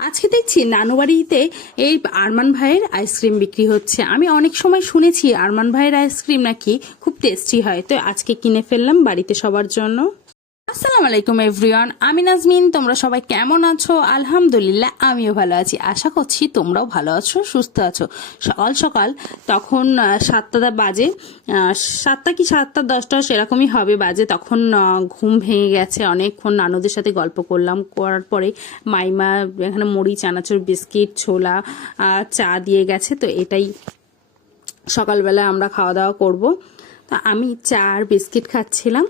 আজকে দেখছি নানুবাড়িতে এই আরমান ভাইয়ের আইসক্রিম বিক্রি হচ্ছে। আমি অনেক সময় শুনেছি আরমান ভাইয়ের আইসক্রিম নাকি খুব টেস্টি হয়, তো আজকে কিনে ফেললাম বাড়িতে সবার জন্য। আসসালামু আলাইকুম এভরিওয়ান, আমি নাজমিন। তোমরা সবাই কেমন আছো? আলহামদুলিল্লাহ আমিও ভালো আছি। আশা করছি তোমরাও ভালো আছো, সুস্থ আছো। সকাল সকাল তখন 7টা বাজে, 7টা কি 7:10 সেরকমই হবে বাজে। তখন ঘুম ভেঙে গেছে, অনেকক্ষণ নানুদের সাথে গল্প করলাম। করার পরে মাইমা এখানে মুড়ি, চানাচুর, বিস্কিট, ছোলা, চা দিয়ে গেছে। তো এটাই সকালবেলা আমরা খাওয়া দাওয়া করব। তো আমি চা আর বিস্কিট খাচ্ছিলাম।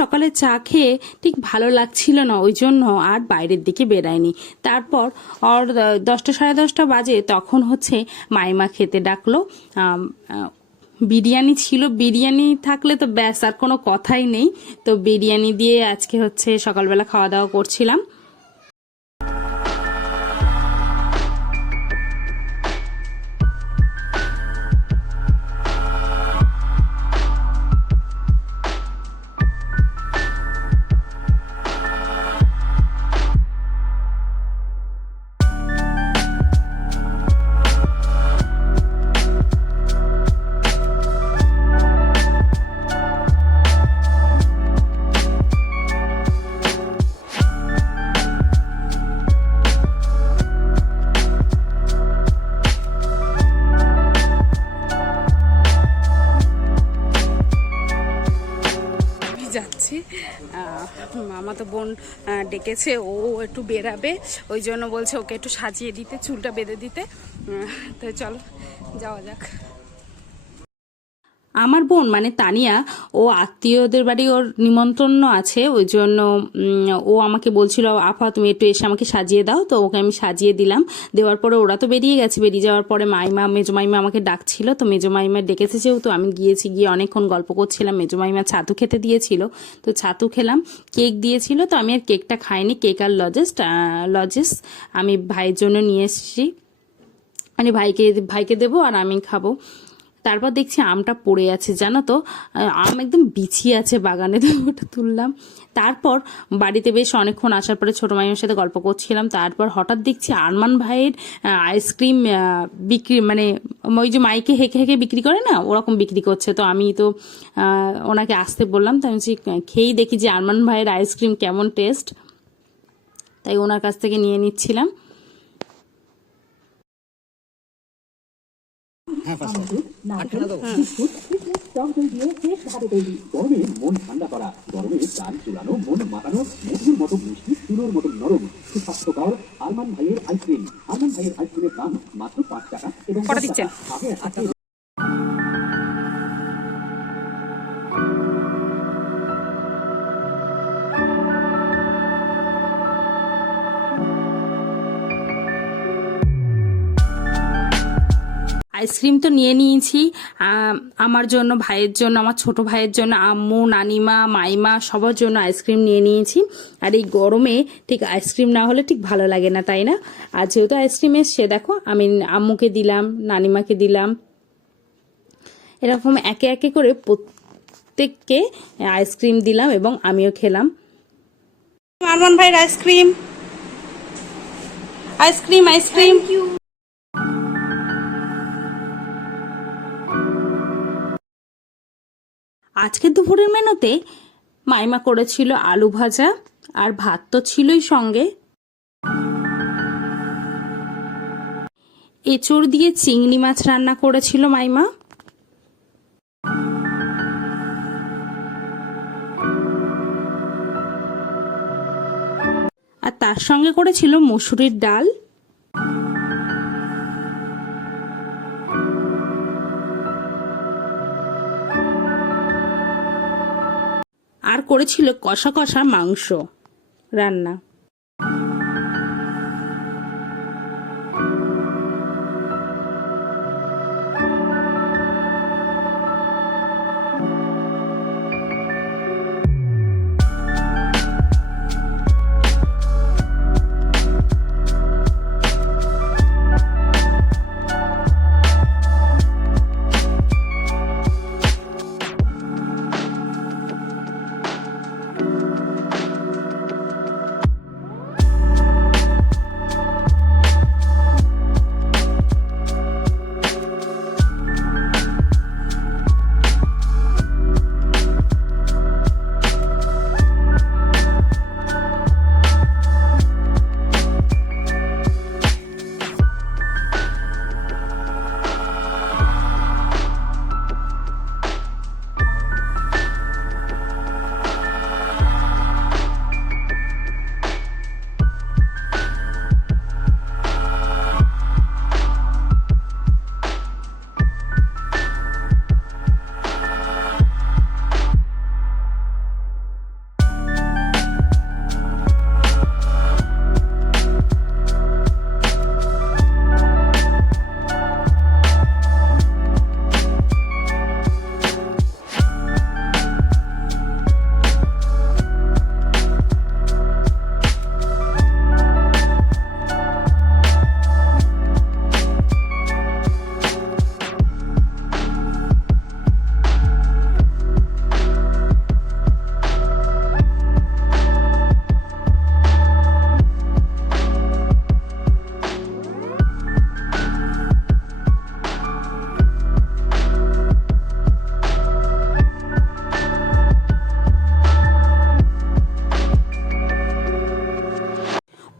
সকালে চা খেয়ে ঠিক ভালো লাগছিল না, ওই জন্য আর বাইরের দিকে বেরায়নি। তারপর 10টা 10:30 বাজে, তখন হচ্ছে মাইমা খেতে ডাকলো। বিরিয়ানি ছিল, বিরিয়ানি থাকলে তো ব্যাস আর কোনো কথাই নেই। তো বিরিয়ানি দিয়ে আজকে হচ্ছে সকালবেলা খাওয়া দাওয়া করছিলাম। যাচ্ছি, মামা তো বোন ডেকেছে, ও একটু বেরাবে, ওই জন্য বলছে ওকে একটু সাজিয়ে দিতে, চুলটা বেঁধে দিতে। তো চলো যাওয়া যাক। আমার বোন মানে তানিয়া, ও আত্মীয়দের বাড়ি ওর নিমন্ত্রণ আছে, ওই জন্য ও আমাকে বলছিল আপা তুমি একটু এসে আমাকে সাজিয়ে দাও। তো ওকে আমি সাজিয়ে দিলাম। দেওয়ার পরে ওরা তো বেরিয়ে গেছে। বেরিয়ে যাওয়ার পরে মাইমা, মেজো মাইমা আমাকে ডাকছিল। তো মেজো মাইমা ডেকেছে যেহেতু আমি গিয়েছি, গিয়ে অনেকক্ষণ গল্প করছিলাম। মেজো মাইমা ছাতু খেতে দিয়েছিল, তো ছাতু খেলাম। কেক দিয়েছিল, তো আমি আর কেকটা খাইনি। কেক আর লজেস আমি ভাইয়ের জন্য নিয়ে এসেছি, মানে ভাইকে দেবো আর আমি খাবো। তারপর দেখছি আমটা পড়ে আছে, জানো তো, আম একদম বিছিয়ে আছে বাগানে, তো ওটা তুললাম। তারপর বাড়িতে বেশ অনেকক্ষণ আসার পরে ছোটো মাইয়ের সাথে গল্প করছিলাম। তারপর হঠাৎ দেখছি আরমান ভাইয়ের আইসক্রিম বিক্রি, মানে ওই যে মাইকে হেঁকে হেঁকে বিক্রি করে না, ওরকম বিক্রি করছে। তো আমি তো ওনাকে আসতে বললাম। তো আমি খেয়েই দেখি যে আরমান ভাইয়ের আইসক্রিম কেমন টেস্ট, তাই ওনার কাছ থেকে নিয়ে নিচ্ছিলাম। গরমে মন ঠান্ডা করা, গরমে চাল চুলানো, মন মাতানো, মধুর মতো মিষ্টি, তুলোর মতো নরম, সুস্বাস্থ্যকর আরমান ভাইয়ের আইসক্রিম। আরমান ভাইয়ের আইসক্রিমের দাম মাত্র 5 টাকা এবং 10 টাকা। আইসক্রিম তো নিয়ে নিয়েছি, আমার জন্য, ভাইয়ের জন্য, আমার ছোট ভাইয়ের জন্য, আম্মু, নানিমা, মাইমা সবার জন্য আইসক্রিম নিয়ে নিয়েছি। আর এই গরমে ঠিক আইসক্রিম না হলে ঠিক ভালো লাগে না, তাই না? আর যেহেতু আইসক্রিম এসছে, দেখো আমি আম্মুকে দিলাম, নানিমাকে দিলাম, এরকম একে একে করে প্রত্যেককে আইসক্রিম দিলাম এবং আমিও খেলাম। আরমান ভাইয়ের আইসক্রিম, আইসক্রিম, আইসক্রিম। আজকে দুপুরের মেনুতে মাইমা করেছিল আলু ভাজা, আর ভাত তো ছিলই সঙ্গে। এঁচড় দিয়ে চিংড়ি মাছ রান্না করেছিল মাইমা। আর তার সঙ্গে করেছিল মসুরির ডাল। আর করেছিল কষা কষা মাংস রান্না।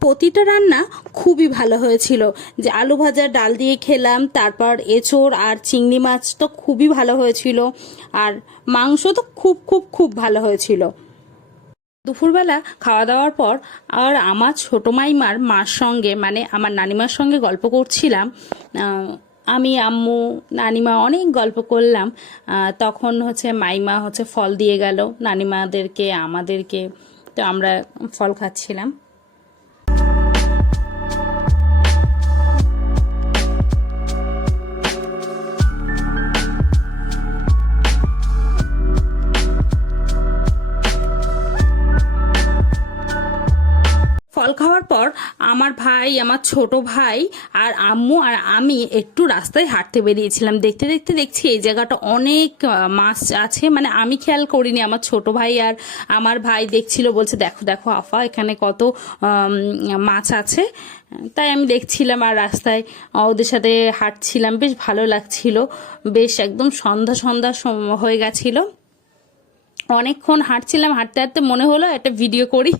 প্রতিটা রান্না খুবই ভালো হয়েছিল। যে আলু ভাজা ডাল দিয়ে খেলাম, তারপর এঁচোড় আর চিংড়ি মাছ তো খুবই ভালো হয়েছিল, আর মাংস তো খুব খুব খুব ভালো হয়েছিল। দুপুরবেলা খাওয়া দাওয়ার পর আর আমার ছোটো মাইমার মার সঙ্গে মানে আমার নানিমার সঙ্গে গল্প করছিলাম। আমি আম্মু নানিমা অনেক গল্প করলাম। তখন মাইমা ফল দিয়ে গেল নানিমাদেরকে আমাদেরকে, তো আমরা ফল খাচ্ছিলাম। ফল খাওয়ার পর আমার ভাই, আমার ছোট ভাই আর আম্মু আর আমি একটু রাস্তায় হাঁটতে বেরিয়েছিলাম। দেখতে দেখতে দেখছি এই জায়গাটা অনেক মাছ আছে, মানে আমি খেয়াল করিনি, আমার ছোট ভাই আর আমার ভাই দেখছিল, বলছে দেখো দেখো আফা এখানে কত মাছ আছে। তাই আমি দেখছিলাম আর রাস্তায় ওদের সাথে হাঁটছিলাম, বেশ ভালো লাগছিল। বেশ একদম সন্ধ্যা সন্ধ্যা হয়ে গেছিল। অনেকক্ষণ হাঁটছিলাম, হাঁটতে হাঁটতে মনে হলো একটা ভিডিও করি,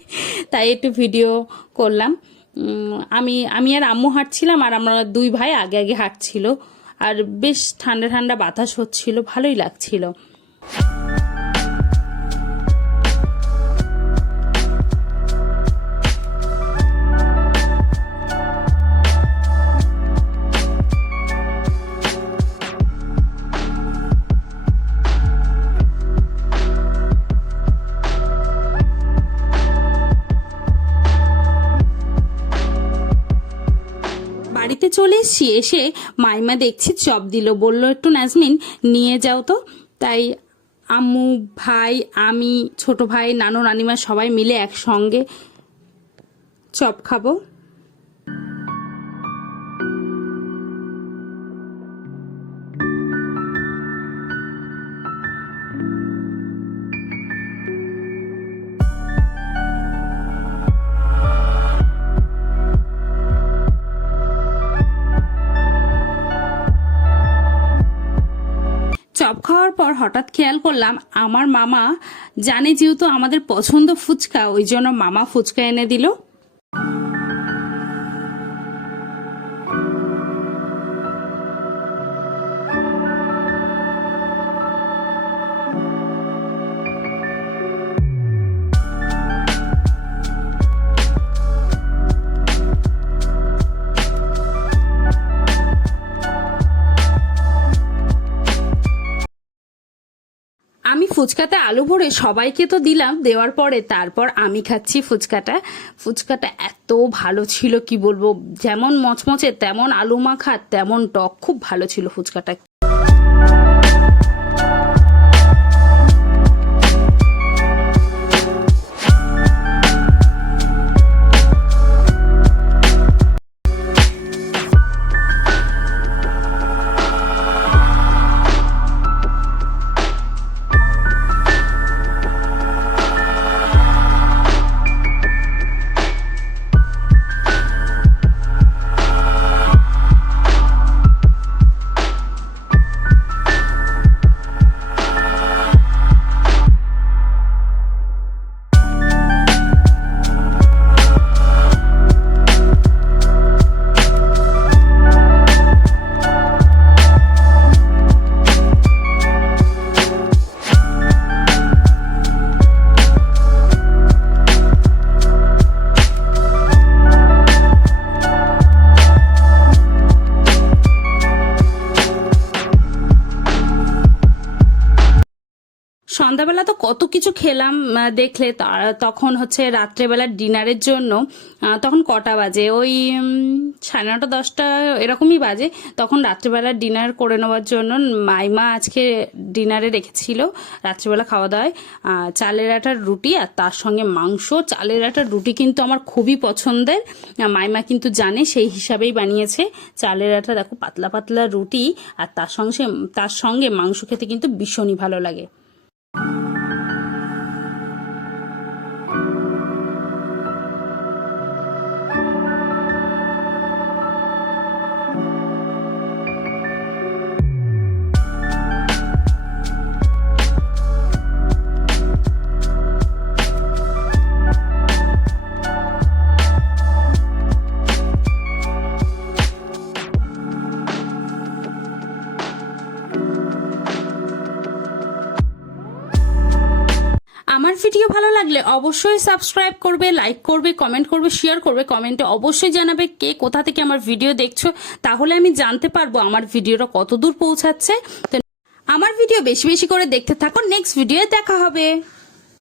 তাই একটু ভিডিও করলাম। আমি আর আম্মু হাঁটছিলাম, আর আমরা দুই ভাই আগে আগে হাঁটছিল, আর বেশ ঠান্ডা ঠান্ডা বাতাস হচ্ছিল, ভালোই লাগছিল। বাড়িতে চলে এসেছি, এসে মাইমা দেখছি চপ দিল, বলল একটু নাজমিন নিয়ে যাও তো। তাই আম্মু, ভাই, আমি, ছোট ভাই, নানু নানিমা সবাই মিলে একসঙ্গে চপ খাবো। চপ খাওয়ার পর হঠাৎ খেয়াল করলাম আমার মামা জানে যেহেতু আমাদের পছন্দ ফুচকা, ওই জন্য মামা ফুচকা এনে দিল। আমি ফুচকাতে আলু ভরে সবাইকে তো দিলাম, দেওয়ার পরে তারপর আমি খাচ্ছি ফুচকাটা। ফুচকাটা এত ভালো ছিল কি বলবো, যেমন মচমচে তেমন আলু মাখা তেমন টক, খুব ভালো ছিল ফুচকাটা। সন্ধ্যাবেলা তো কত কিছু খেলাম, দেখলে তখন হচ্ছে রাত্রেবেলা ডিনারের জন্য তখন কটা বাজে, ওই 9:30 10টা এরকমই বাজে। তখন রাত্রেবেলা ডিনার করে নেওয়ার জন্য মাইমা আজকে ডিনারে রেখেছিল রাত্রেবেলা খাওয়া দাওয়ায় চালের আটার রুটি আর তার সঙ্গে মাংস। চালের আটার রুটি কিন্তু আমার খুবই পছন্দের, মাইমা কিন্তু জানে, সেই হিসাবেই বানিয়েছে। চালের আটা দেখো পাতলা পাতলা রুটি আর তার সঙ্গে মাংস খেতে কিন্তু ভীষণই ভালো লাগে। আমার ভিডিও ভালো লাগলে অবশ্যই সাবস্ক্রাইব করবে, লাইক করবে, কমেন্ট করবে, শেয়ার করবে। কমেন্টে অবশ্যই জানাবে কে কোথা থেকে আমার ভিডিও দেখছো, তাহলে আমি জানতে পারবো আমার ভিডিওটা কত দূর পৌঁছাচ্ছে। তো আমার ভিডিও বেশি বেশি করে দেখতে থাকো, নেক্সট ভিডিওতে দেখা হবে।